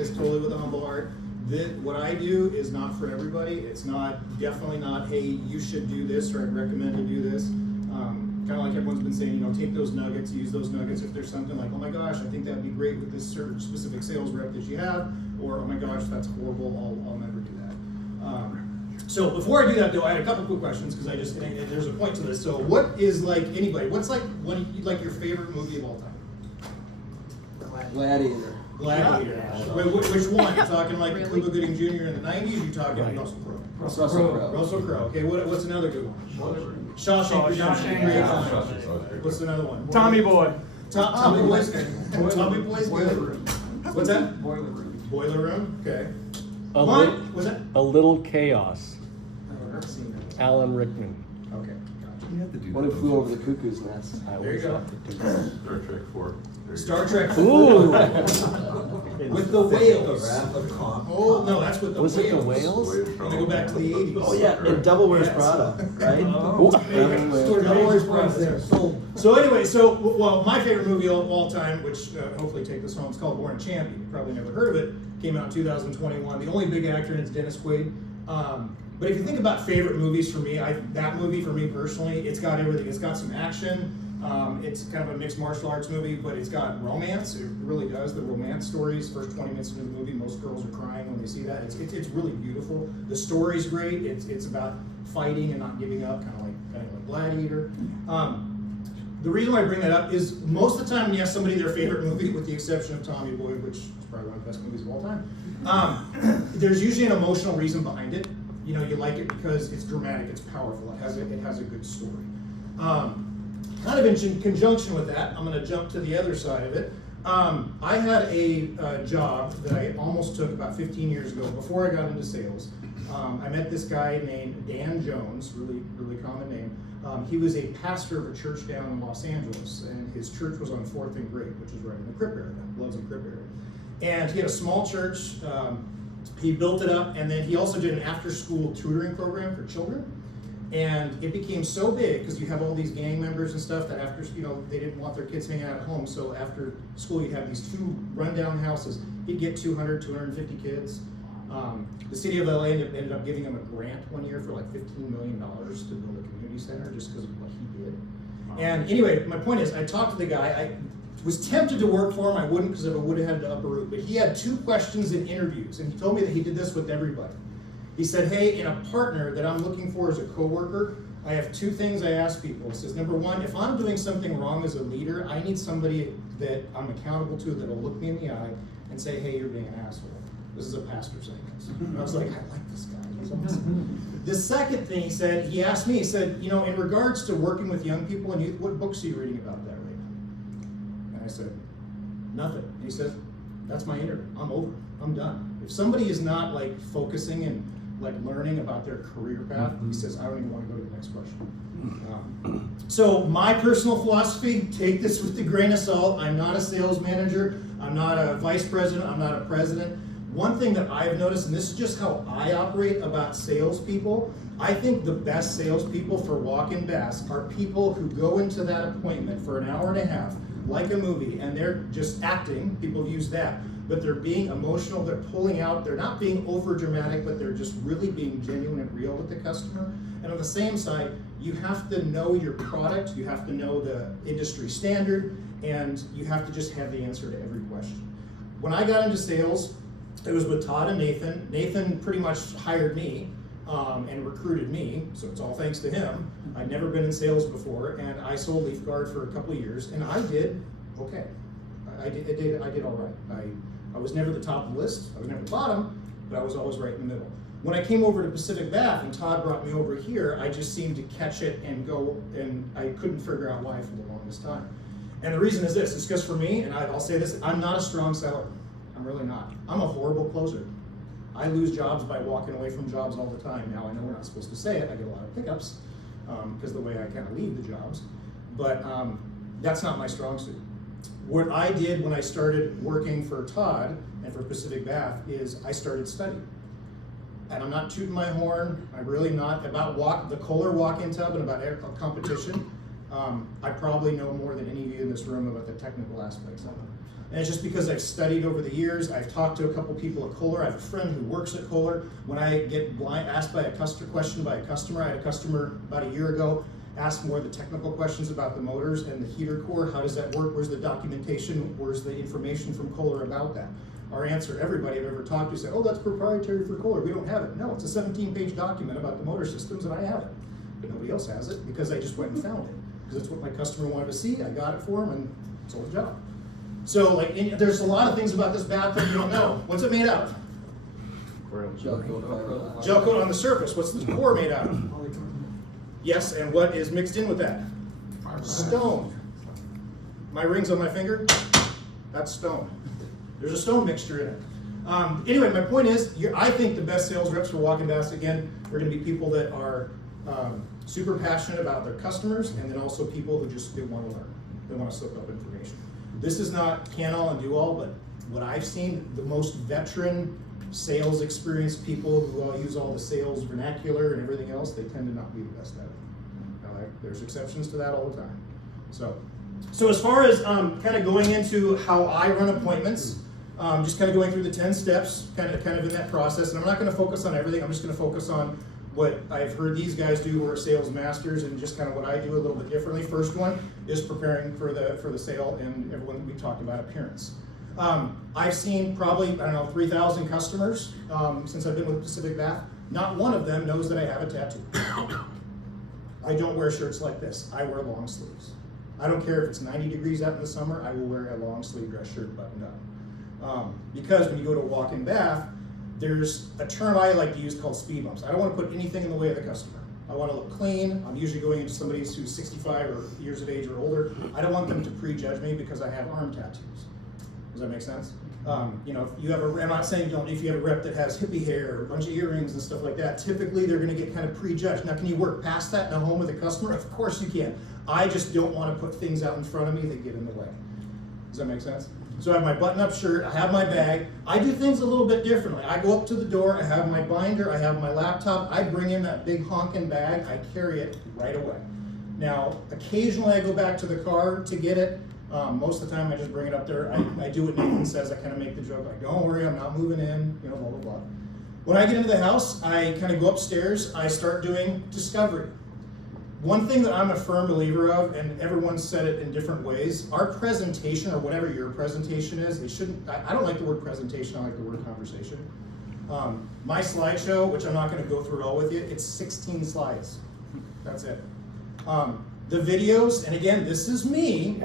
this totally with a humble heart. What I do is not for everybody. It's definitely not, hey, you should do this, or I'd recommend to do this. Kind of like everyone's been saying, take those nuggets, use those nuggets if there's something like, oh my gosh, I think that'd be great with this certain specific sales rep that you have, or oh my gosh, that's horrible, I'll never do that. So before I do that though, I had a couple quick questions, because there's a point to this. So what is what's your favorite movie of all time? Gladiator. Gladiator. Yeah. Which one? You're talking like Cuba Gooding Jr. in the 90s, you're talking Russell Crowe? Russell Crowe. Russell Crowe. Okay, what's another good one? Shawshank Redemption. What's another one? Tommy Boy. Tommy Boy's good. Tommy Boy's good. What's that? Boiler Room. Boiler Room. Okay. What's that? A Little Chaos. I've never seen that. Alan Rickman. Okay. You have to do When it that. flew over the cuckoo's nest. There you go. Star Trek 4. Star Trek 4. Ooh. With the whales. Wrath of Khan. Oh no, that's with the Was whales. it the whales? Let me go back to the 80s. Oh yeah, and Devil Wears Yes. Prada, right? Devil Wears Prada there. So anyway, my favorite movie of all time, which hopefully take this home, it's called Born a Champion. You probably never heard of it. Came out in 2021. The only big actor in it's Dennis Quaid. But if you think about favorite movies for me, that movie for me personally, it's got everything. It's got some action. It's kind of a mixed martial arts movie, but it's got romance. It really does. The romance stories, first 20 minutes into the movie, most girls are crying when they see that. It's really beautiful. The story's great. It's about fighting and not giving up, kind of like Gladiator. The reason why I bring that up is most of the time when you ask somebody their favorite movie, with the exception of Tommy Boy, which is probably one of the best movies of all time, there's usually an emotional reason behind it. You like it because it's dramatic, it's powerful, it has a good story. Kind of in conjunction with that, I'm going to jump to the other side of it. I had a job that I almost took about 15 years ago before I got into sales. I met this guy named Dan Jones, really common name. He was a pastor of a church down in Los Angeles, and his church was on 4th and Great, which is right in the Crip area, Bloods and Crip area. And he had a small church. He built it up, and then he also did an after-school tutoring program for children. And it became so big because you have all these gang members and stuff that after, they didn't want their kids hanging out at home. So after school, you'd have these 2 rundown houses. He'd get 200, 250 kids. The city of LA ended up giving him a grant one year for like $15 million to build a community center just because of what he did. And anyway, my point is, I talked to the guy. I was tempted to work for him. I wouldn't, because I would have had to uproot. But he had 2 questions in interviews, and he told me that he did this with everybody. He said, hey, in a partner that I'm looking for as a coworker, I have 2 things I ask people. He says, number 1, if I'm doing something wrong as a leader, I need somebody that I'm accountable to that will look me in the eye and say, hey, you're being an asshole. This is a pastor saying this. And I was like, I like this guy. He's awesome. The second thing he asked me, he said, in regards to working with young people and youth, what books are you reading about that right now? And I said, nothing. And he says, that's my interview. I'm over. I'm done. If somebody is not focusing and learning about their career path, he says, I don't even want to go to the next question. So my personal philosophy, take this with a grain of salt. I'm not a sales manager. I'm not a vice president. I'm not a president. One thing that I've noticed, and this is just how I operate about salespeople, I think the best salespeople for Walk-In Bass are people who go into that appointment for an hour and a half, like a movie, and they're just acting. People use that. But they're being emotional, they're pulling out, they're not being over dramatic, but they're just really being genuine and real with the customer. And on the same side, you have to know your product, you have to know the industry standard, and you have to just have the answer to every question. When I got into sales, it was with Todd and Nathan. Nathan pretty much hired me and recruited me, so it's all thanks to him. I'd never been in sales before, and I sold Leaf Guard for a couple of years, and I did okay. I did all right. I was never the top of the list, I was never the bottom, but I was always right in the middle. When I came over to Pacific Bath and Todd brought me over here, I just seemed to catch it and go, and I couldn't figure out why for the longest time. And the reason is this, it's because for me, and I'll say this, I'm not a strong seller. I'm really not. I'm a horrible closer. I lose jobs by walking away from jobs all the time. Now I know we're not supposed to say it, I get a lot of pickups because the way I kind of leave the jobs, but that's not my strong suit. What I did when I started working for Todd and for Pacific Bath is I started studying. And I'm not tooting my horn, I'm really not, about the Kohler walk-in tub and about air competition. I probably know more than any of you in this room about the technical aspects of it. And it's just because I've studied over the years. I've talked to a couple people at Kohler. I have a friend who works at Kohler. When I get asked by a question by a customer, I had a customer about a year ago ask more of the technical questions about the motors and the heater core. How does that work? Where's the documentation? Where's the information from Kohler about that? Our answer, everybody I've ever talked to said, oh, that's proprietary for Kohler. We don't have it. No, it's a 17-page document about the motor systems, and I have it. But nobody else has it because I just went and found it. Because that's what my customer wanted to see. I got it for him and sold the job. So, like, there's a lot of things about this bathroom you don't know. What's it made out of? Gel coat. Gel coat on the surface. What's the core made out of? Yes, and what is mixed in with that? Stone. My ring's on my finger, that's stone. There's a stone mixture in it. Anyway, my point is, I think the best sales reps for walk-in baths, again, are gonna be people that are super passionate about their customers, and then also people who just, they wanna learn. They wanna soak up information. This is not can-all and do-all, but what I've seen, the most veteran, sales experienced people who use all the sales vernacular and everything else, they tend to not be the best at it. Now, there's exceptions to that all the time. So as far as kind of going into how I run appointments, just kind of going through the 10 steps, kind of in that process, and I'm not going to focus on everything. I'm just going to focus on what I've heard these guys do who are sales masters, and just kind of what I do a little bit differently. First one is preparing for the sale, and everyone, we talked about appearance. I've seen probably, 3,000 customers since I've been with Pacific Bath. Not one of them knows that I have a tattoo. I don't wear shirts like this. I wear long sleeves. I don't care if it's 90 degrees out in the summer, I will wear a long sleeve dress shirt buttoned up. Because when you go to a walk-in bath, there's a term I like to use called speed bumps. I don't want to put anything in the way of the customer. I want to look clean. I'm usually going into somebody who's 65 or years of age or older. I don't want them to prejudge me because I have arm tattoos. Does that make sense? If you have I'm not saying don't, if you have a rep that has hippie hair or a bunch of earrings and stuff like that, typically they're gonna get kind of prejudged. Now, can you work past that in a home with a customer? Of course you can. I just don't wanna put things out in front of me that get in the way. Does that make sense? So I have my button-up shirt, I have my bag. I do things a little bit differently. I go up to the door, I have my binder, I have my laptop, I bring in that big honking bag, I carry it right away. Now, occasionally I go back to the car to get it. Most of the time I just bring it up there. I do what Nathan says, I kind of make the joke, like, don't worry, I'm not moving in, blah, blah, blah. When I get into the house, I kind of go upstairs, I start doing discovery. One thing that I'm a firm believer of, and everyone's said it in different ways, our presentation, or whatever your presentation is, I don't like the word presentation, I like the word conversation. My slideshow, which I'm not gonna go through it all with you, it's 16 slides. That's it. The videos, and again, this is me,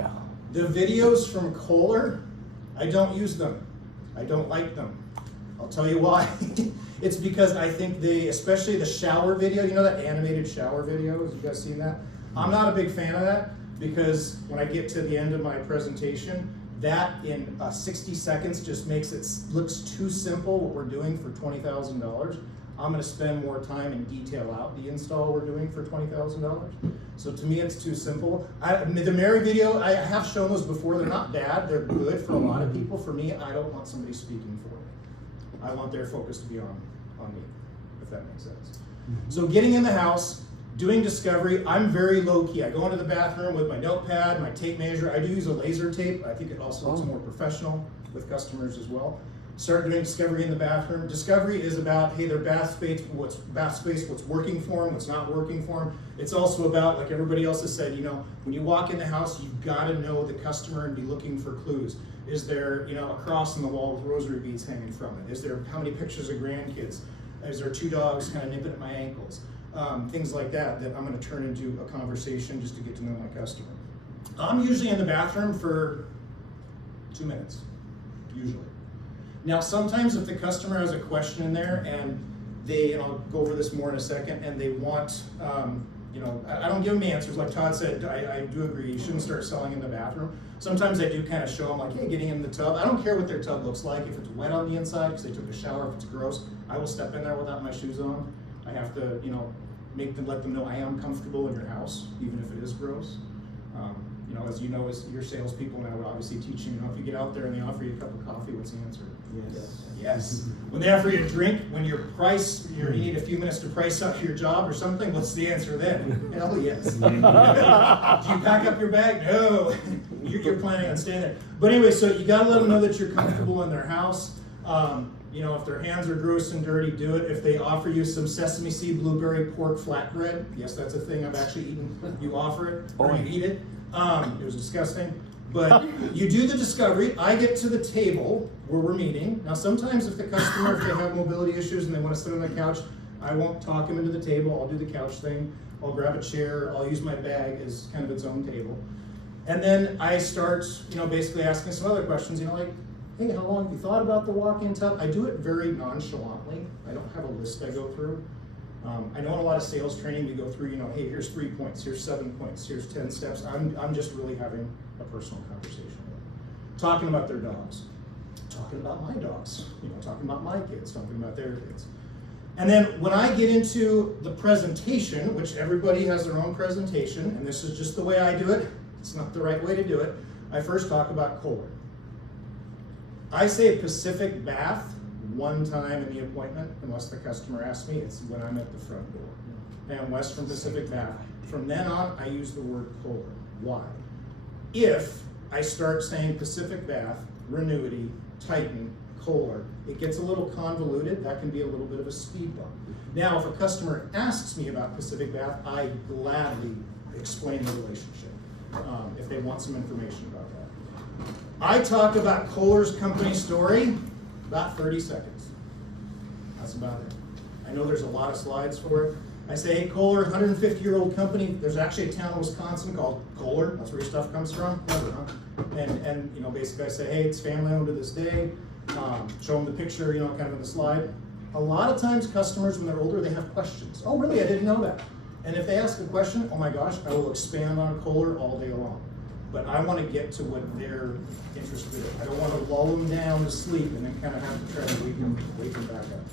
the videos from Kohler, I don't use them. I don't like them. I'll tell you why. It's because I think especially the shower video, that animated shower video, have you guys seen that? I'm not a big fan of that because when I get to the end of my presentation, that in 60 seconds just looks too simple what we're doing for $20,000. I'm gonna spend more time and detail out the install we're doing for $20,000. So to me, it's too simple. The Mary video, I have shown those before. They're not bad, they're good for a lot of people. For me, I don't want somebody speaking for me. I want their focus to be on me, if that makes sense. So getting in the house, doing discovery, I'm very low key. I go into the bathroom with my notepad, my tape measure. I do use a laser tape. I think it also looks more professional with customers as well. Start doing discovery in the bathroom. Discovery is about, hey, their bath space, what's working for them, what's not working for them. It's also about, like everybody else has said, when you walk in the house, you've got to know the customer and be looking for clues. Is there, a cross on the wall with rosary beads hanging from it? Is there, how many pictures of grandkids? Is there 2 dogs kind of nipping at my ankles? Things like that I'm going to turn into a conversation just to get to know my customer. I'm usually in the bathroom for 2 minutes, usually. Now, sometimes if the customer has a question in there and I'll go over this more in a second, and they want, I don't give them answers. Like Todd said, I do agree, you shouldn't start selling in the bathroom. Sometimes I do kind of show them, like, hey, getting in the tub. I don't care what their tub looks like. If it's wet on the inside because they took a shower, if it's gross, I will step in there without my shoes on. I have to, let them know I am comfortable in your house, even if it is gross. as you know, as your salespeople, and I would obviously teach you, if you get out there and they offer you a cup of coffee, what's the answer? Yes. Yes. When they offer you a drink, when you need a few minutes to price up your job or something, what's the answer then? Hell yes. Do you pack up your bag? No. You're planning on staying there. But anyway, so you gotta let them know that you're comfortable in their house. If their hands are gross and dirty, do it. If they offer you some sesame seed, blueberry, pork flatbread, yes, that's a thing I've actually eaten. You offer it, or you eat it. It was disgusting. But you do the discovery. I get to the table where we're meeting. Now, sometimes if the customer, if they have mobility issues and they want to sit on the couch, I won't talk them into the table. I'll do the couch thing. I'll grab a chair. I'll use my bag as kind of its own table. And then I start, basically asking some other questions, like, hey, how long have you thought about the walk-in tub? I do it very nonchalantly. I don't have a list I go through. I know in a lot of sales training we go through, hey, here's 3 points, here's 7 points, here's 10 steps. I'm just really having a personal conversation with them. Talking about their dogs, talking about my dogs, talking about my kids, talking about their kids. And then when I get into the presentation, which everybody has their own presentation, and this is just the way I do it, it's not the right way to do it, I first talk about Kohler. I say Pacific Bath one time in the appointment, unless the customer asks me, it's when I'm at the front door. And west from Pacific Bath. From then on, I use the word Kohler. Why? If I start saying Pacific Bath, Renuity, Titan, Kohler, it gets a little convoluted. That can be a little bit of a speed bump. Now, if a customer asks me about Pacific Bath, I gladly explain the relationship if they want some information about that. I talk about Kohler's company story about 30 seconds. That's about it. I know there's a lot of slides for it. I say, hey, Kohler, 150-year-old company. There's actually a town in Wisconsin called Kohler. That's where your stuff comes from. Never, huh? And basically I say, hey, it's family owned to this day. Show them the picture, kind of in the slide. A lot of times customers, when they're older, they have questions. Oh, really? I didn't know that. And if they ask a question, oh my gosh, I will expand on Kohler all day long. But I want to get to what they're interested in. I don't want to lull them down to sleep and then kind of have to try to wake them back up.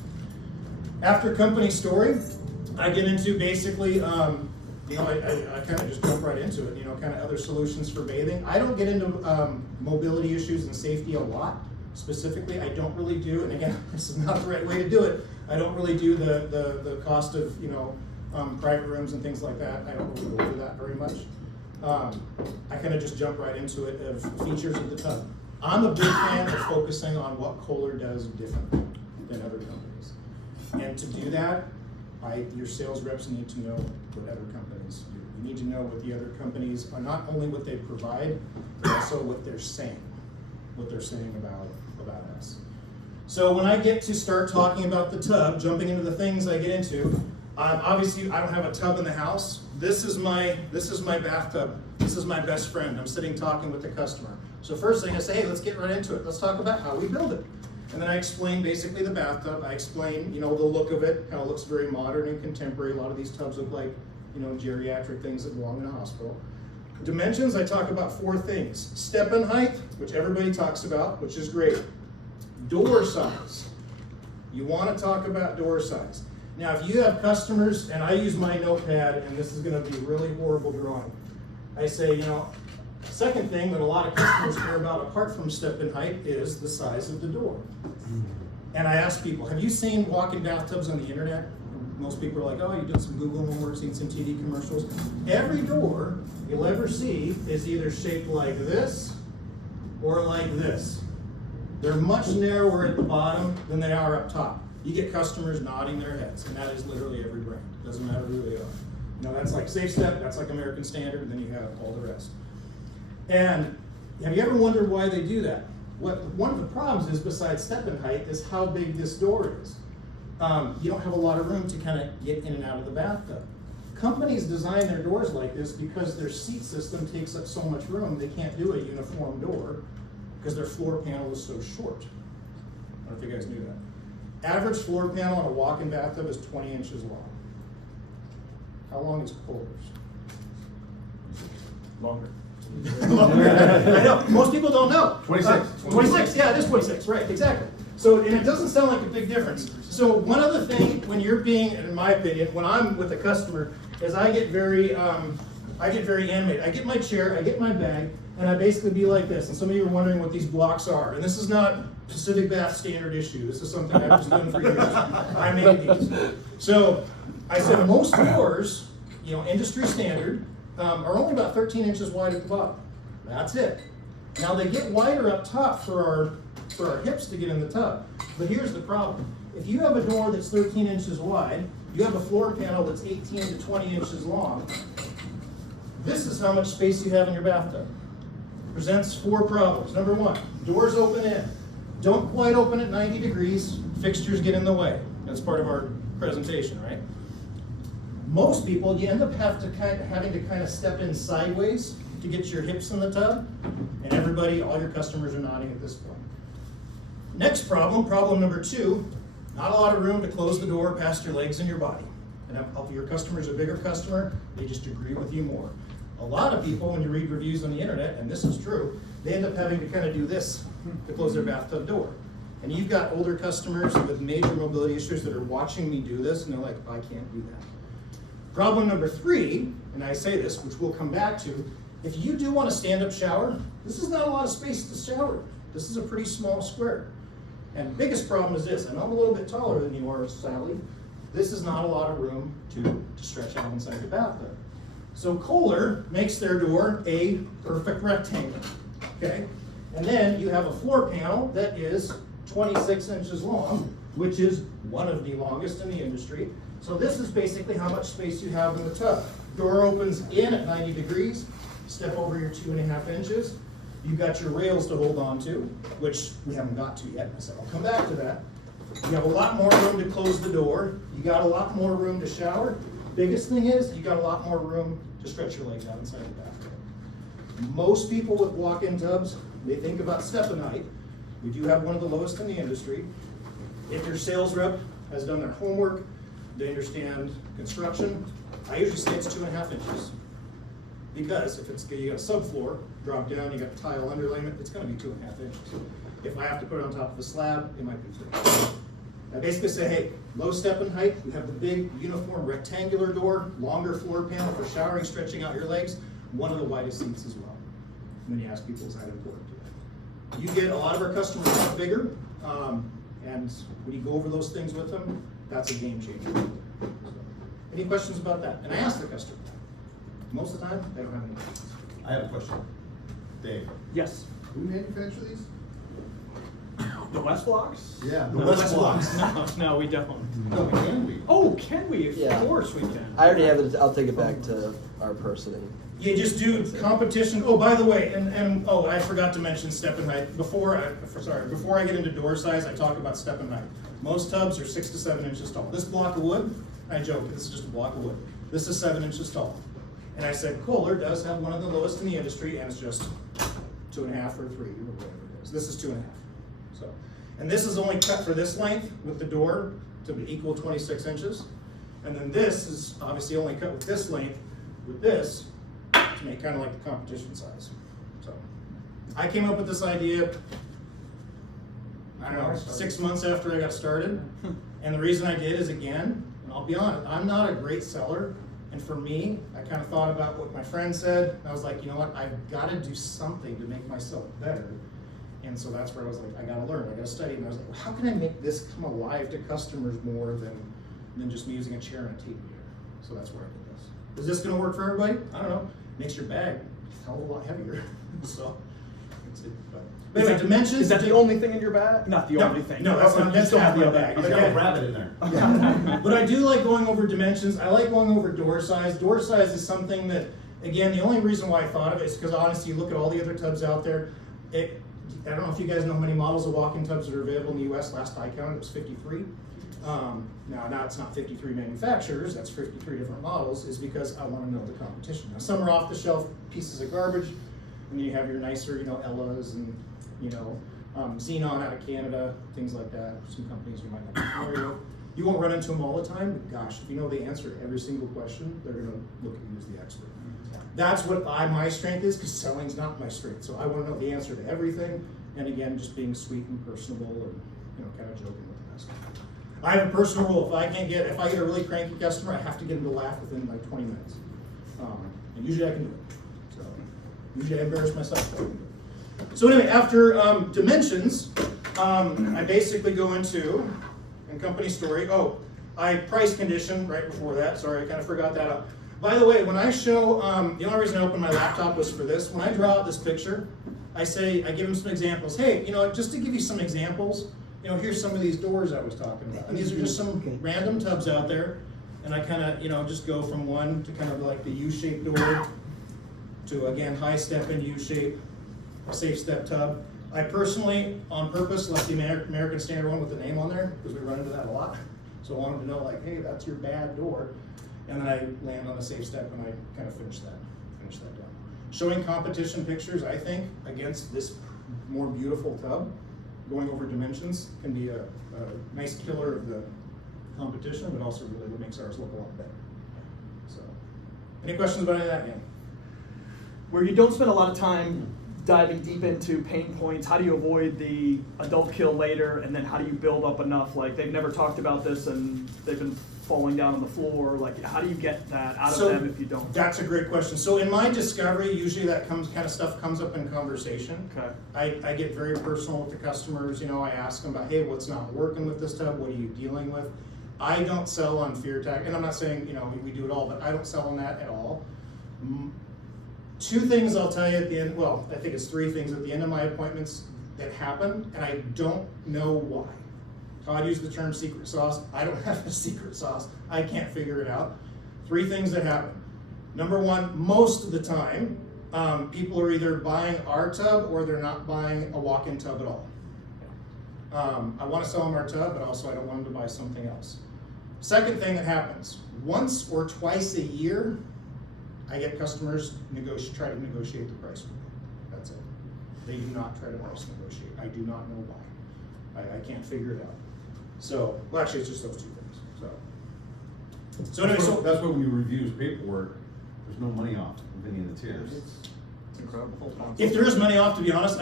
After company story, I get into basically, I kind of just jump right into it, kind of other solutions for bathing. I don't get into mobility issues and safety a lot. Specifically, I don't really do, and again, this is not the right way to do it, I don't really do the cost of, private rooms and things like that. I don't really go over that very much. I kind of just jump right into it of features of the tub. I'm a big fan of focusing on what Kohler does differently than other companies. And to do that, your sales reps need to know what other companies do. You need to know what the other companies are, not only what they provide, but also what they're saying about us. So when I get to start talking about the tub, jumping into the things I get into, obviously I don't have a tub in the house. This is my bathtub. This is my best friend. I'm sitting talking with the customer. So first thing I say, hey, let's get right into it. Let's talk about how we build it. And then I explain basically the bathtub. I explain, the look of it, how it looks very modern and contemporary. A lot of these tubs look like, geriatric things that belong in a hospital. Dimensions, I talk about 4 things. Step-in height, which everybody talks about, which is great. Door size. You want to talk about door size. Now, if you have customers, and I use my notepad, and this is going to be a really horrible drawing. I say, second thing that a lot of customers care about apart from step-in height is the size of the door. And I ask people, have you seen walk-in bathtubs on the internet? Most people are like, oh, you did some Google homework, seen some TV commercials. Every door you'll ever see is either shaped like this or like this. They're much narrower at the bottom than they are up top. You get customers nodding their heads, and that is literally every brand. Doesn't matter who they are. That's like Safe Step, that's like American Standard, and then you have all the rest. And have you ever wondered why they do that? One of the problems is, besides step-in height, is how big this door is. You don't have a lot of room to kind of get in and out of the bathtub. Companies design their doors like this because their seat system takes up so much room, they can't do a uniform door because their floor panel is so short. I don't know if you guys knew that. Average floor panel on a walk-in bathtub is 20 inches long. How long is Kohler's? Longer. I know, most people don't know. 26. 26, yeah, it is 26, right, exactly. So, and it doesn't sound like a big difference. So one other thing, when you're being, in my opinion, when I'm with a customer, is I get very, I get very animated. I get my chair, I get my bag, and I basically be like this. And some of you are wondering what these blocks are. And this is not Pacific Bath standard issue. This is something I've just done for years. I made these. So I said most doors, you know, industry standard, are only about 13 inches wide at the bottom. That's it. Now they get wider up top for our hips to get in the tub. But here's the problem. If you have a door that's 13 inches wide, you have a floor panel that's 18 to 20 inches long, this is how much space you have in your bathtub. Presents 4 problems. Number 1, doors open in. Don't quite open at 90 degrees, fixtures get in the way. That's part of our presentation, right? Most people, you end up having to kind of step in sideways to get your hips in the tub, and everybody, all your customers are nodding at this point. Next problem number 2, not a lot of room to close the door past your legs and your body. And if your customer's a bigger customer, they just agree with you more. A lot of people, when you read reviews on the internet, and this is true, they end up having to kind of do this to close their bathtub door. And you've got older customers with major mobility issues that are watching me do this, and they're like, I can't do that. Problem number 3, and I say this, which we'll come back to, if you do want a stand-up shower, this is not a lot of space to shower. This is a pretty small square. And the biggest problem is this, and I'm a little bit taller than you are, Sally, this is not a lot of room to stretch out inside the bathtub. So Kohler makes their door a perfect rectangle, okay? And then you have a floor panel that is 26 inches long, which is one of the longest in the industry. So this is basically how much space you have in the tub. Door opens in at 90 degrees, step over your 2.5 inches. You've got your rails to hold on to, which we haven't got to yet. I said I'll come back to that. You have a lot more room to close the door. You got a lot more room to shower. Biggest thing is you got a lot more room to stretch your legs out inside the bathroom. Most people with walk-in tubs, they think about stepping height. We do have one of the lowest in the industry. If your sales rep has done their homework, they understand construction, I usually say it's 2.5 inches. Because if it's, you got a subfloor, drop down, you got tile underlayment, it's gonna be 2.5 inches. If I have to put it on top of a slab, it might be 3. I basically say, hey, low step in height, we have the big uniform rectangular door, longer floor panel for showering, stretching out your legs, one of the widest seats as well. And then you ask people, is that important to them? You get a lot of our customers a lot bigger, and when you go over those things with them, that's a game changer. So, any questions about that? And I ask the customer. Most of the time, they don't have any questions. I have a question. Dave, Yes. who manufacture these? The West blocks? Yeah, the No, West Blocks. blocks. No, we don't. No, can we? Oh, can we? Of Yeah. course we can. I already have it, I'll take it back to our person. You just do competition. Oh, by the way, and oh, I forgot to mention step and height. Before I get into door size, I talk about step and height. Most tubs are 6 to 7 inches tall. This block of wood, I joke, this is just a block of wood. This is 7 inches tall. And I said, Kohler does have one of the lowest in the industry, and it's just 2.5 or 3 or whatever it is. This is 2.5. So, and this is only cut for this length with the door to be equal 26 inches. And then this is obviously only cut with this length with this to make kind of like the competition size. So I came up with this idea, I don't know, 6 months after I got started. And the reason I did is, again, and I'll be honest, I'm not a great seller. And for me, I kind of thought about what my friend said. And I was like, you know what, I've got to do something to make myself better. And so that's where I was like, I got to learn, I got to study. And I was like, well, how can I make this come alive to customers more than just me using a chair and a tape measure? So that's where I did this. Is this going to work for everybody? I don't know. Makes your bag a hell of a lot heavier. So that's it. But anyway, dimensions. Is that the only thing in your bag? Not the only thing. No, that's not. That's half my bag. He's got a rabbit in there. Yeah. But I do like going over dimensions. I like going over door size. Door size is something that, again, the only reason why I thought of it is because honestly, you look at all the other tubs out there. I don't know if you guys know how many models of walk-in tubs that are available in the U.S. Last I counted, it was 53. Now it's not 53 manufacturers, that's 53 different models, is because I want to know the competition. Now some are off-the-shelf pieces of garbage, and then you have your nicer, Ellas and, Xenon out of Canada, things like that. Some companies you might not be familiar with. You won't run into them all the time, but gosh, if you know the answer to every single question, they're going to look at you as the expert. That's what my strength is, because selling's not my strength. So I want to know the answer to everything, and again, just being sweet and personable and kind of joking with the customer. I have a personal rule. If I get a really cranky customer, I have to get them to laugh within like 20 minutes. And usually I can do it. So usually I embarrass myself. But I can do it. So anyway, after dimensions, I basically go into, in company story, I price condition right before that. Sorry, I kind of forgot that out. By the way, when I show, the only reason I opened my laptop was for this. When I draw out this picture, I give them some examples. Hey, just to give you some examples, here's some of these doors I was talking about. And these are just some random tubs out there. And I kind of, just go from one to kind of like the U-shaped door to, again, high step in U-shape, safe step tub. I personally, on purpose, left the American Standard one with the name on there because we run into that a lot. So I wanted to know, like, hey, that's your bad door. And then I land on a safe step and I kind of finish that down. Showing competition pictures, I think, against this more beautiful tub, going over dimensions can be a nice killer of the competition, but also really what makes ours look a lot better. So, any questions about any of that, Ian? Where you don't spend a lot of time diving deep into pain points, how do you avoid the adult kill later, and then how do you build up enough, like they've never talked about this and they've been falling down on the floor, like how do you get that out of them if you don't? That's a great question. So in my discovery, usually that kind of stuff comes up in conversation. Okay. I get very personal with the customers, I ask them about, hey, what's not working with this tub, what are you dealing with? I don't sell on fear tactics, and I'm not saying, we do it all, but I don't sell on that at all. Two things I'll tell you at the end, well, I think it's three things at the end of my appointments that happen, and I don't know why. Todd used the term secret sauce. I don't have a secret sauce. I can't figure it out. Three things that happen. Number one, most of the time, people are either buying our tub or they're not buying a walk-in tub at all. I want to sell them our tub, but also I don't want them to buy something else. Second thing that happens, once or twice a year, I get customers try to negotiate the price with me. That's it. They do not try to price negotiate. I do not know why. I can't figure it out. So, well, actually, it's just those two things. So anyway, That's why when you review his paperwork, there's no money off of any of the tiers. It's incredible. if there is money off, to be honest,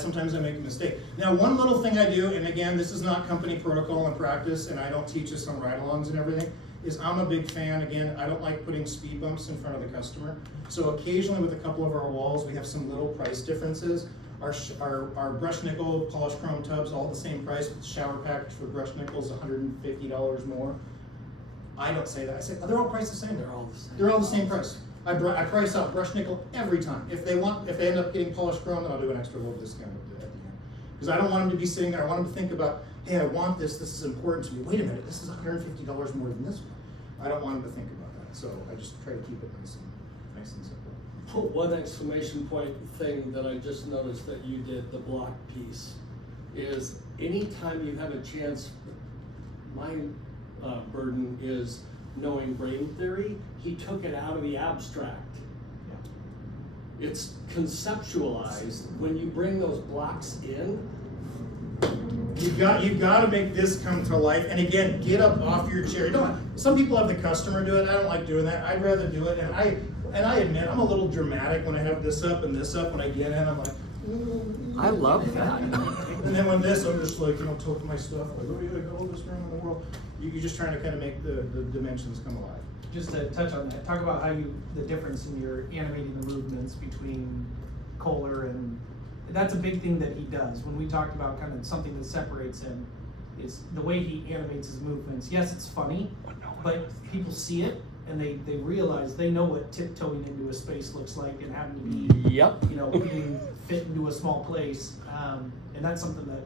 sometimes I make a mistake. Now, one little thing I do, and again, this is not company protocol and practice, and I don't teach this on ride-alongs and everything, is I'm a big fan, again, I don't like putting speed bumps in front of the customer. So occasionally with a couple of our walls, we have some little price differences. Our brushed nickel polished chrome tubs, all the same price, with shower package for brushed nickels, $150 more. I don't say that, I say, they're all priced the same. They're all the same. They're all the same price. I price out brushed nickel every time. If they end up getting polished chrome, then I'll do an extra little discount at the end. Because I don't want them to be sitting there, I want them to think about, hey, I want this is important to me. Wait a minute, this is $150 more than this one. I don't want them to think about that, so I just try to keep it nice and simple. One exclamation point thing that I just noticed that you did, the block piece, is anytime you have a chance, my burden is knowing brain theory, he took it out of the abstract. It's conceptualized. When you bring those blocks in, You've got to make this come to life. And again, get up off your chair. Some people have the customer do it. I don't like doing that. I'd rather do it. And I admit I'm a little dramatic when I have this up and this up. When I get in, I'm like, I love that. And then when this, I'm just like, tilting my stuff. Like, oh, yeah, I got all this room in the world. You're just trying to kind of make the dimensions come alive. Just to touch on that, talk about how the difference in your animating the movements between Kohler and. That's a big thing that he does. When we talked about kind of something that separates him, is the way he animates his movements. Yes, it's funny, but people see it and they realize, they know what tiptoeing into a space looks like and having to be, being fit into a small place. And that's something that.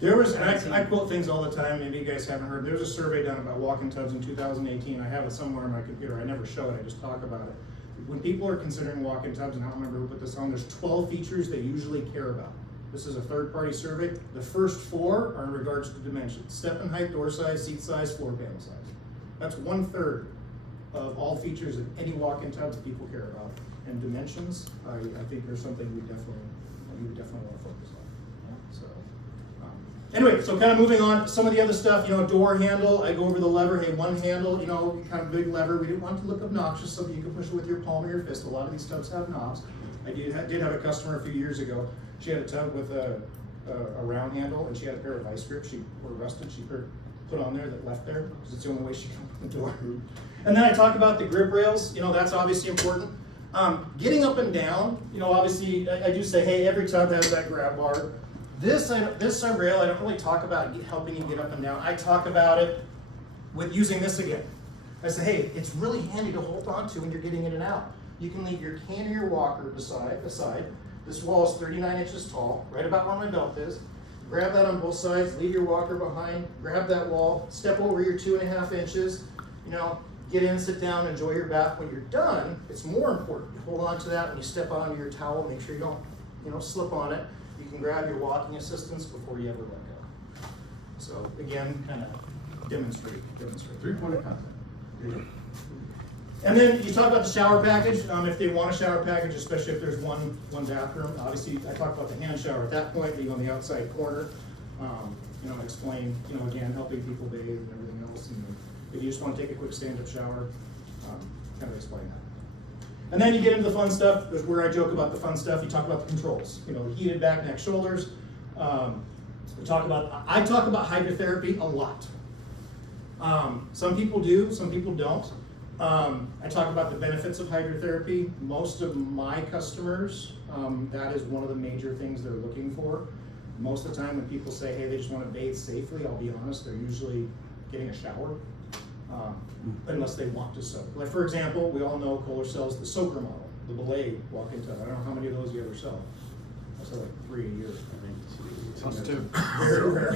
There was, and I quote things all the time, maybe you guys haven't heard, there was a survey done about walk-in tubs in 2018. I have it somewhere on my computer. I never show it, I just talk about it. When people are considering walk-in tubs, and I don't remember who put this on, there's 12 features they usually care about. This is a third-party survey. The first 4 are in regards to dimensions: step and height, door size, seat size, floor panel size. That's 1/3 of all features of any walk-in tubs people care about. And dimensions, I think there's something we would definitely want to focus on. So. Anyway, so kind of moving on, some of the other stuff, door handle, I go over the lever, hey, one handle, kind of big lever, we didn't want it to look obnoxious, so you can push it with your palm or your fist. A lot of these tubs have knobs. I did have a customer a few years ago, she had a tub with a round handle, and she had a pair of vice grips, were rusted, she put on there that left there, because it's the only way she can open the door. And then I talk about the grip rails, that's obviously important. Getting up and down, obviously I do say, hey, every tub has that grab bar. This sub-rail, I don't really talk about helping you get up and down. I talk about it with using this again. I say, hey, it's really handy to hold on to when you're getting in and out. You can leave your can or your walker beside. This wall is 39 inches tall, right about where my belt is. Grab that on both sides, leave your walker behind, grab that wall, step over your 2.5 inches, get in, sit down, enjoy your bath. When you're done, it's more important. You hold on to that when you step onto your towel, make sure you don't, slip on it. You can grab your walking assistance before you ever let go. So again, kind of demonstrate. 3-point of contact. And then you talk about the shower package. If they want a shower package, especially if there's one bathroom. Obviously, I talk about the hand shower at that point, being on the outside corner. Explain, again, helping people bathe and everything else. And if you just want to take a quick stand-up shower, kind of explain that. And then you get into the fun stuff, where I joke about the fun stuff. You talk about the controls, the heated back, neck, shoulders. I talk about hydrotherapy a lot. Some people do, some people don't. I talk about the benefits of hydrotherapy. Most of my customers, that is one of the major things they're looking for. Most of the time when people say, hey, they just want to bathe safely, I'll be honest, they're usually getting a shower, unless they want to soak. Like, for example, we all know Kohler sells the soaker model, the belay walk-in tub. I don't know how many of those you ever sell. I sell like 3 a year, I think. Us too. Very rare.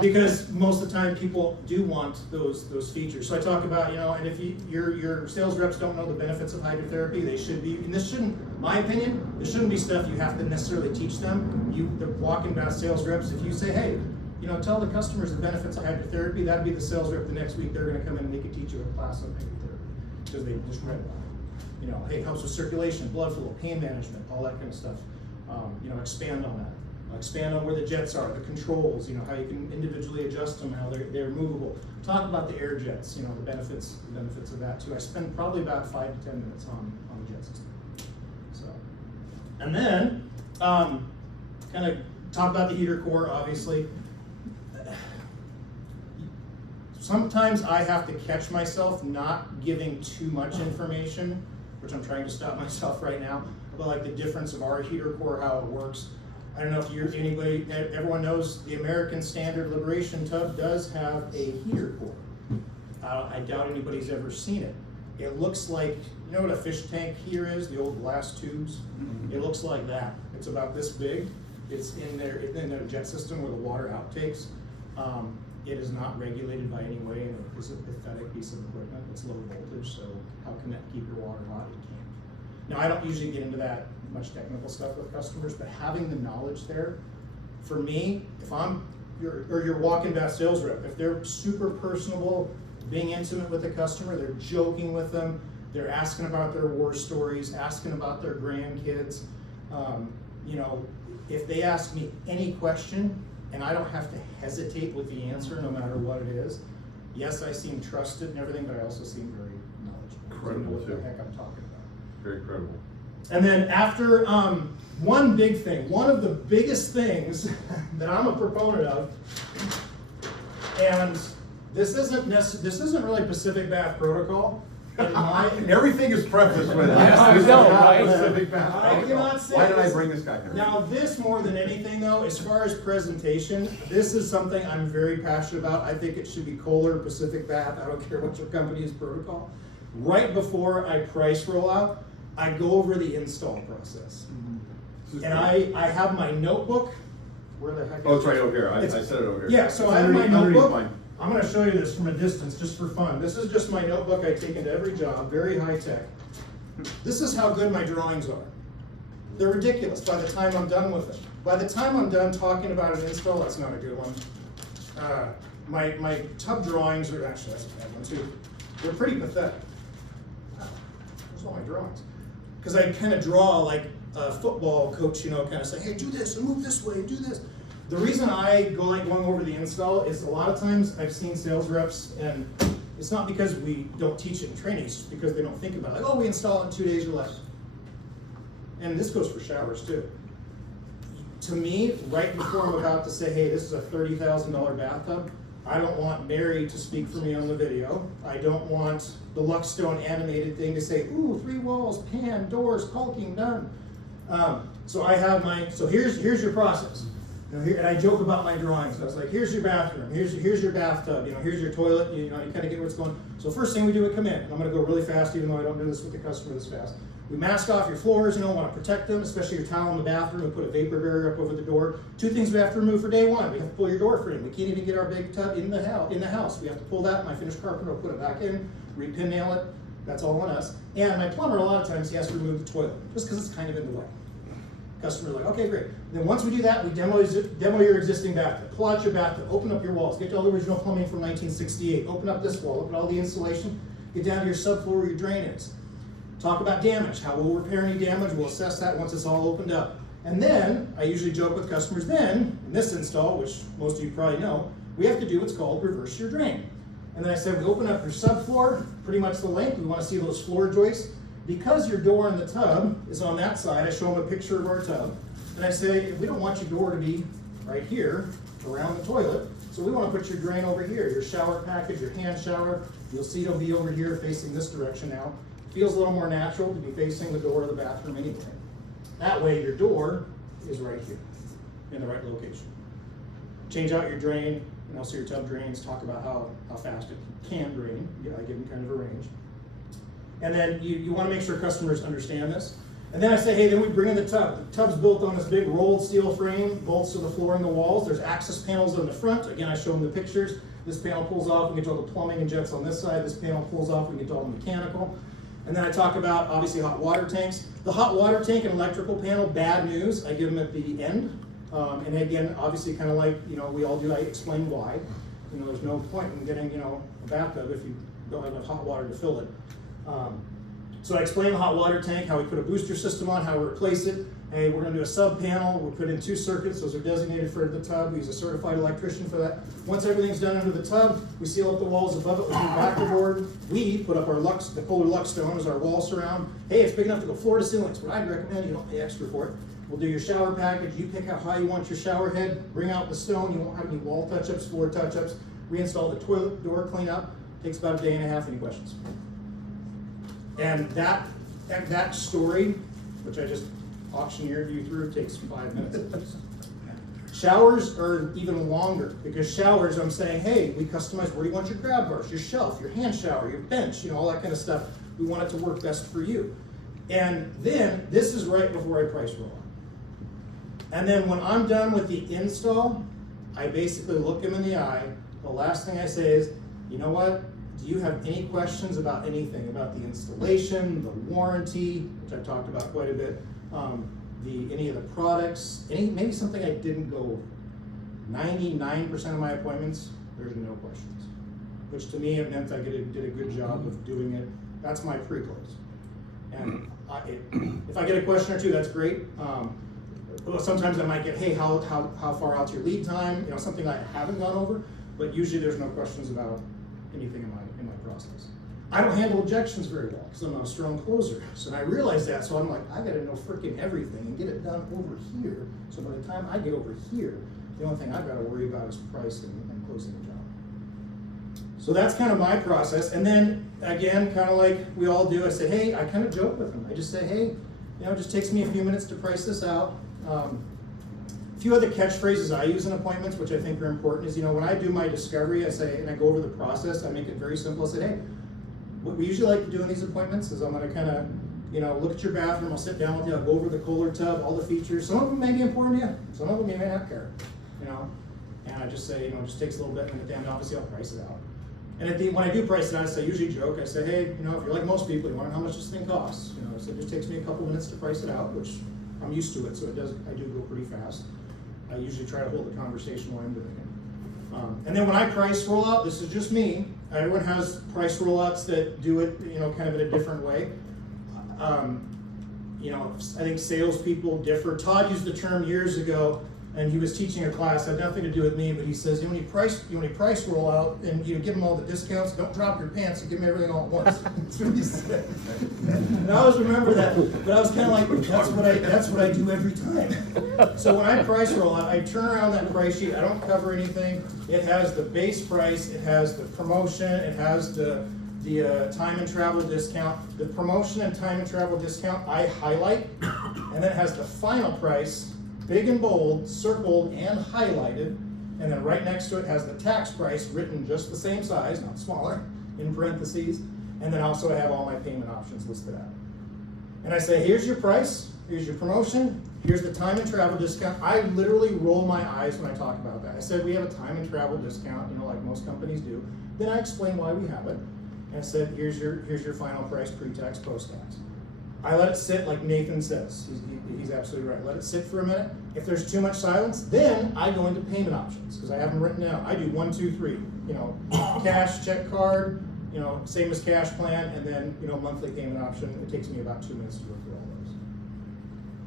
Because most of the time people do want those features. So I talk about, and if your sales reps don't know the benefits of hydrotherapy, they should be, and this shouldn't, my opinion, this shouldn't be stuff you have to necessarily teach them. The walk-in bath sales reps, if you say, hey, tell the customers the benefits of hydrotherapy, that'd be the sales rep the next week. They're going to come in and they could teach you a class on hydrotherapy because they just read about it. Hey, it helps with circulation, blood flow, pain management, all that kind of stuff. Expand on that. Expand on where the jets are, the controls, how you can individually adjust them, how they're movable. Talk about the air jets, the benefits of that too. I spend probably about 5 to 10 minutes on the jet system. So, and then kind of talk about the heater core, obviously. Sometimes I have to catch myself not giving too much information, which I'm trying to stop myself right now, about like the difference of our heater core, how it works. I don't know if everyone knows the American Standard Liberation tub does have a heater core. I doubt anybody's ever seen it. It looks like, what a fish tank heater is, the old glass tubes? Mm-hmm. It looks like that. It's about this big. It's in their jet system where the water outtakes. It is not regulated by any way, and it's a pathetic piece of equipment. It's low voltage, so how can that keep your water hot? It can't. Now, I don't usually get into that much technical stuff with customers, but having the knowledge there, for me, if I'm your walk-in bath sales rep, if they're super personable, being intimate with the customer, they're joking with them, they're asking about their war stories, asking about their grandkids, if they ask me any question, and I don't have to hesitate with the answer no matter what it is, yes, I seem trusted and everything, but I also seem very knowledgeable. Credible, what the too. heck I'm talking about. Very credible. And then after, one big thing, one of the biggest things that I'm a proponent of, and this isn't really Pacific Bath Protocol. Everything is prefaced with I this is know, not right? Pacific Bath I Protocol. cannot say Why did I this. bring this guy here? Now this, more than anything though, as far as presentation, this is something I'm very passionate about. I think it should be Kohler, Pacific Bath, I don't care what your company's protocol. Right before I price roll out, I go over the install process. And I have my notebook. Where the heck? Oh, it's right over here. I It's- set it over here. Yeah, so It's I have my underneath notebook. mine. I'm gonna show you this from a distance, just for fun. This is just my notebook I take into every job, very high tech. This is how good my drawings are. They're ridiculous by the time I'm done with it. By the time I'm done talking about an install, that's not a good one. My tub drawings are, actually that's a bad one too. They're pretty pathetic. Where's all my drawings? Because I kind of draw like a football coach, kind of say, hey, do this and move this way, do this. The reason I going over the install is a lot of times I've seen sales reps, and it's not because we don't teach it in training, it's just because they don't think about it. Like, oh, we install it in 2 days or less. And this goes for showers too. to me, right before I'm about to say, hey, this is a $30,000 bathtub, I don't want Mary to speak for me on the video. I don't want the Luckstone animated thing to say, ooh, 3 walls, pan, doors, caulking, done. So I have so here's your process. You know, and I joke about my drawings. I was like, here's your bathroom, here's your bathtub, you know, here's your toilet, you know, you kind of get what's going on. So first thing we do, we come in, and I'm gonna go really fast, even though I don't do this with the customer this fast. We mask off your floors, you know, want to protect them, especially your towel in the bathroom, and put a vapor barrier up over the door. 2 things we have to remove for day 1. We have to pull your door frame. We can't even get our big tub in the house. We have to pull that. My finished carpenter will put it back in, re-pin nail it. That's all on us. And my plumber, a lot of times, he has to remove the toilet, just because it's kind of in the way. Customer's like, okay, great. Then once we do that, we demo your existing bathtub. Pull out your bathtub, open up your walls, get to all the original plumbing from 1968. Open up this wall, open all the insulation, get down to your subfloor where your drain is. Talk about damage, how we'll repair any damage, we'll assess that once it's all opened up. And then, I usually joke with customers then, in this install, which most of you probably know, we have to do what's called reverse your drain. And then I said, we open up your subfloor, pretty much the length, we want to see those floor joists. Because your door in the tub is on that side, I show them a picture of our tub, and I say, we don't want your door to be right here, around the toilet, so we want to put your drain over here, your shower package, your hand shower, you'll see it'll be over here facing this direction now. Feels a little more natural to be facing the door of the bathroom anyway. That way your door is right here, in the right location. Change out your drain, and also your tub drains, talk about how fast it can drain. Yeah, I give them kind of a range. And then you want to make sure customers understand this. And then I say, hey, then we bring in the tub. The tub's built on this big rolled steel frame, bolts to the floor and the walls. There's access panels on the front. Again, I show them the pictures. This panel pulls off, we get to all the plumbing and jets on this side. This panel pulls off, we get to all the mechanical. And then I talk about, obviously, hot water tanks. The hot water tank and electrical panel, bad news, I give them at the end. And again, obviously, kind of like, you know, we all do, I explain why. You know, there's no point in getting, you know, a bathtub if you don't have enough hot water to fill it. So I explain the hot water tank, how we put a booster system on, how we replace it. Hey, we're gonna do a sub panel. We'll put in 2 circuits. Those are designated for the tub. We use a certified electrician for that. Once everything's done under the tub, we seal up the walls above it with new backer board. We put up our the Polar Luckstone as our wall surround. Hey, it's big enough to go floor to ceiling. It's what I'd recommend. You don't pay extra for it. We'll do your shower package. You pick how high you want your shower head. Bring out the stone. You won't have any wall touch-ups, floor touch-ups. Reinstall the toilet door cleanup. Takes about a day and a half. Any questions? And that story, which I just auctioneered you through, takes 5 minutes. Showers are even longer, because showers, I'm saying, hey, we customize where you want your grab bars, your shelf, your hand shower, your bench, you know, all that kind of stuff. We want it to work best for you. And then, this is right before I price roll on. And then when I'm done with the install, I basically look them in the eye. The last thing I say is, you know what? Do you have any questions about anything, about the installation, the warranty, which I've talked about quite a bit, any of the products, maybe something I didn't go over. 99% of my appointments, there's no questions. Which to me, it meant I did a good job of doing it. That's my pre-close. And if I get a question or two, that's great. Sometimes I might get, hey, how far out's your lead time? You know, something I haven't gone over, but usually there's no questions about anything in my process. I don't handle objections very well because I'm not a strong closer. So I realize that, so I'm like, I gotta know freaking everything and get it done over here. So by the time I get over here, the only thing I've got to worry about is price and closing the job. So that's kind of my process. And then again, kind of like we all do, I say, hey, I kind of joke with them. I just say, hey, you know, it just takes me a few minutes to price this out. A few other catchphrases I use in appointments, which I think are important, is, you know, when I do my discovery, I say, and I go over the process, I make it very simple. I say, hey, what we usually like to do in these appointments is I'm going to kind of, you know, look at your bathroom, I'll sit down with you, I'll go over the Kohler tub, all the features. Some of them may be important to you, some of them you may not care, you know. And I just say, you know, it just takes a little bit, and at the end, obviously, I'll price it out. And when I do price it out, I usually joke, I say, hey, you know, if you're like most people, you want to know how much this thing costs. You know, so it just takes me a couple minutes to price it out, which I'm used to it, so I do go pretty fast. I usually try to hold the conversation while I'm doing it. And then when I price rollout, this is just me. Everyone has price rollouts that do it, you know, kind of in a different way. You know, I think salespeople differ. Todd used the term years ago, and he was teaching a class, had nothing to do with me, but he says, when you price roll out and you give them all the discounts, don't drop your pants and give them everything all at once. That's what he said. And I always remember that, but I was kind of like, that's what I do every time. So when I price roll out, I turn around that price sheet, I don't cover anything. It has the base price, it has the promotion, it has the time and travel discount. The promotion and time and travel discount I highlight, and then it has the final price, big and bold, circled and highlighted, and then right next to it has the tax price written just the same size, not smaller, in parentheses, and then also I have all my payment options listed out. And I say, here's your price, here's your promotion, here's the time and travel discount. I literally roll my eyes when I talk about that. I said we have a time and travel discount, like most companies do. Then I explain why we have it. And said, here's your final price, pre-tax, post-tax. I let it sit like Nathan says. He's absolutely right. Let it sit for a minute. If there's too much silence, then I go into payment options because I have them written down. I do 1, 2, 3. Cash, check card, same as cash plan, and then monthly payment option. It takes me about 2 minutes to go through all those.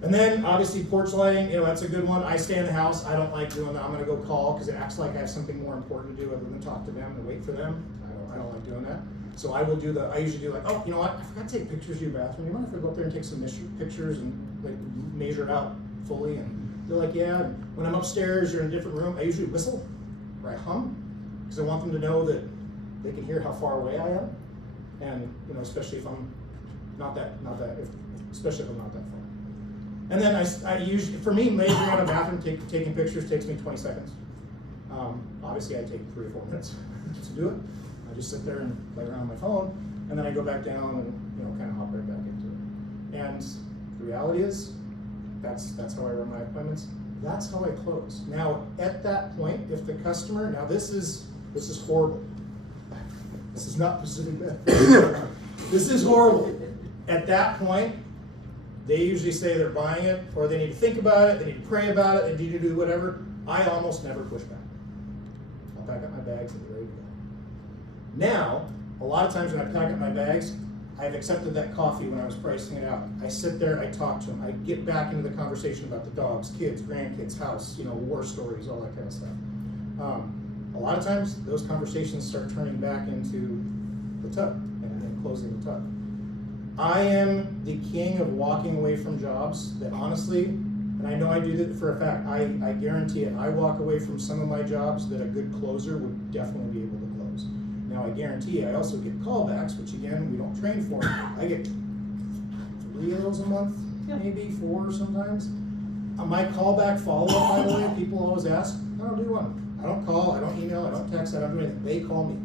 And then obviously porch lighting, that's a good one. I stay in the house. I don't like doing that. I'm gonna go call because it acts like I have something more important to do other than talk to them and wait for them. I don't like doing that. So I usually do like, oh, you know what, I forgot to take pictures of your bathroom. You mind if I go up there and take some pictures and like measure it out fully? And they're like, yeah. And when I'm upstairs or in a different room, I usually whistle or I hum because I want them to know that they can hear how far away I am. And especially if I'm not that especially if I'm not that far. And then I usually, for me, measuring out a bathroom, taking pictures takes me 20 seconds. Obviously I take 3 or 4 minutes to do it. I just sit there and play around on my phone, and then I go back down and kind of hop right back into it. And the reality is, that's how I run my appointments. That's how I close. Now, at that point, if the customer, now this is horrible. This is not Pacific Bed. This is horrible. At that point, they usually say they're buying it, or they need to think about it, they need to pray about it, they need to do whatever. I almost never push back. I'll pack up my bags and be ready to go. Now, a lot of times when I pack up my bags, I've accepted that coffee when I was pricing it out. I sit there, I talk to them, I get back into the conversation about the dogs, kids, grandkids, house, war stories, all that kind of stuff. A lot of times, those conversations start turning back into the tub and closing the tub. I am the king of walking away from jobs that honestly, and I know I do that for a fact, I guarantee it, I walk away from some of my jobs that a good closer would definitely be able to close. Now I guarantee I also get callbacks, which again, we don't train for. I get 3 of those a month, maybe 4 sometimes. My callback follow-up, by the way, people always ask, I don't do one. I don't call, I don't email, I don't text, I don't do anything. They call me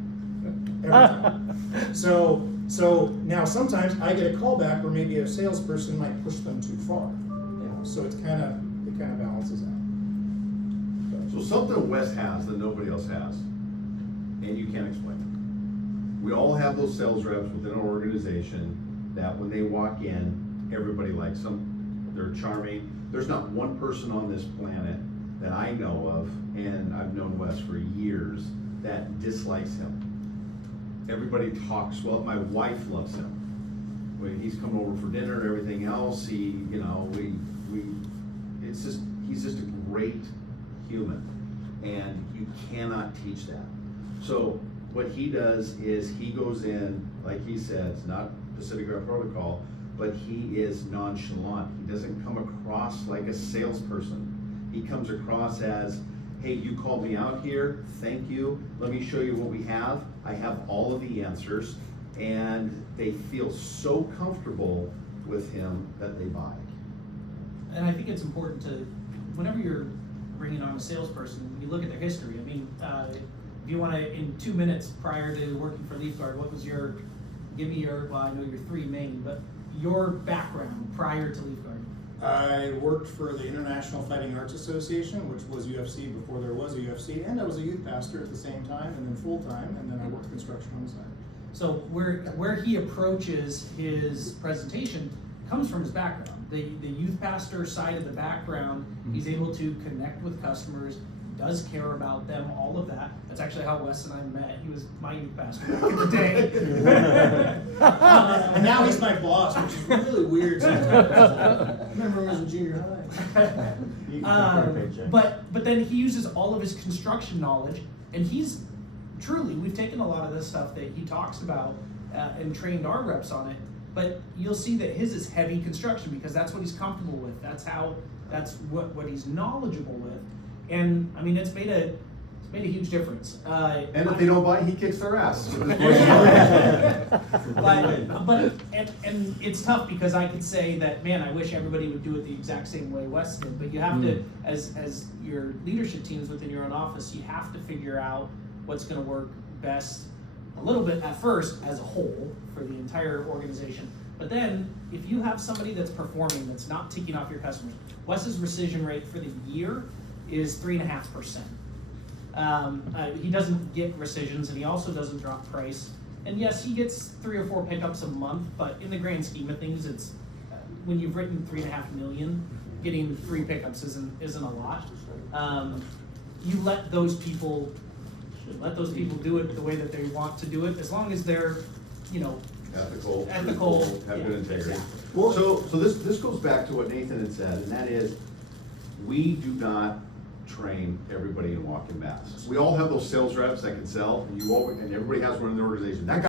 every time. So now sometimes I get a callback where maybe a salesperson might push them too far. So it kind of balances out. So something Wes has that nobody else has, and you can't explain it. We all have those sales reps within our organization that when they walk in, everybody likes them. They're charming. There's not one person on this planet that I know of, and I've known Wes for years, that dislikes him. Everybody talks well. My wife loves him. When he's come over for dinner and everything else, he's just a great human, and you cannot teach that. So what he does is he goes in, like he says, not Pacific Red Protocol, but he is nonchalant. He doesn't come across like a salesperson. He comes across as, hey, you called me out here, thank you, let me show you what we have. I have all of the answers, and they feel so comfortable with him that they buy. And I think it's important to, whenever you're bringing on a salesperson, you look at their history. I mean, if you want to, in 2 minutes prior to working for LeafGuard, what was give me your, well, I know your 3 main, but your background prior to LeafGuard. I worked for the International Fighting Arts Association, which was UFC before there was a UFC, and I was a youth pastor at the same time, and then full-time, and then I worked construction on the side. So where he approaches his presentation comes from his background. The youth pastor side of the background, he's able to connect with customers, does care about them, all of that. That's actually how Wes and I met. He was my youth pastor back in the day. And now he's my boss, which is really weird sometimes. I remember when I was in junior high. But then he uses all of his construction knowledge, and he's truly, we've taken a lot of this stuff that he talks about and trained our reps on it, but you'll see that his is heavy construction because that's what he's comfortable with. That's what he's knowledgeable with. And I mean, it's made a huge difference. And if they don't buy, he kicks their ass. but it's tough because I could say that, man, I wish everybody would do it the exact same way Wes did. But you have to, as your leadership teams within your own office, you have to figure out what's going to work best a little bit at first as a whole for the entire organization. But then if you have somebody that's performing, that's not ticking off your customers, Wes's rescission rate for the year is 3.5%. He doesn't get rescissions, and he also doesn't drop price. And yes, he gets 3 or 4 pickups a month, but in the grand scheme of things, it's when you've written $3.5 million, getting 3 pickups isn't a lot. You let those people do it the way that they want to do it, as long as they're, Ethical, Ethical, truthful, have good yeah, integrity. exactly. Well, so this goes back to what Nathan had said, and that is, we do not train everybody in walk-in masks. We all have those sales reps that can sell, and everybody has one in their organization. That guy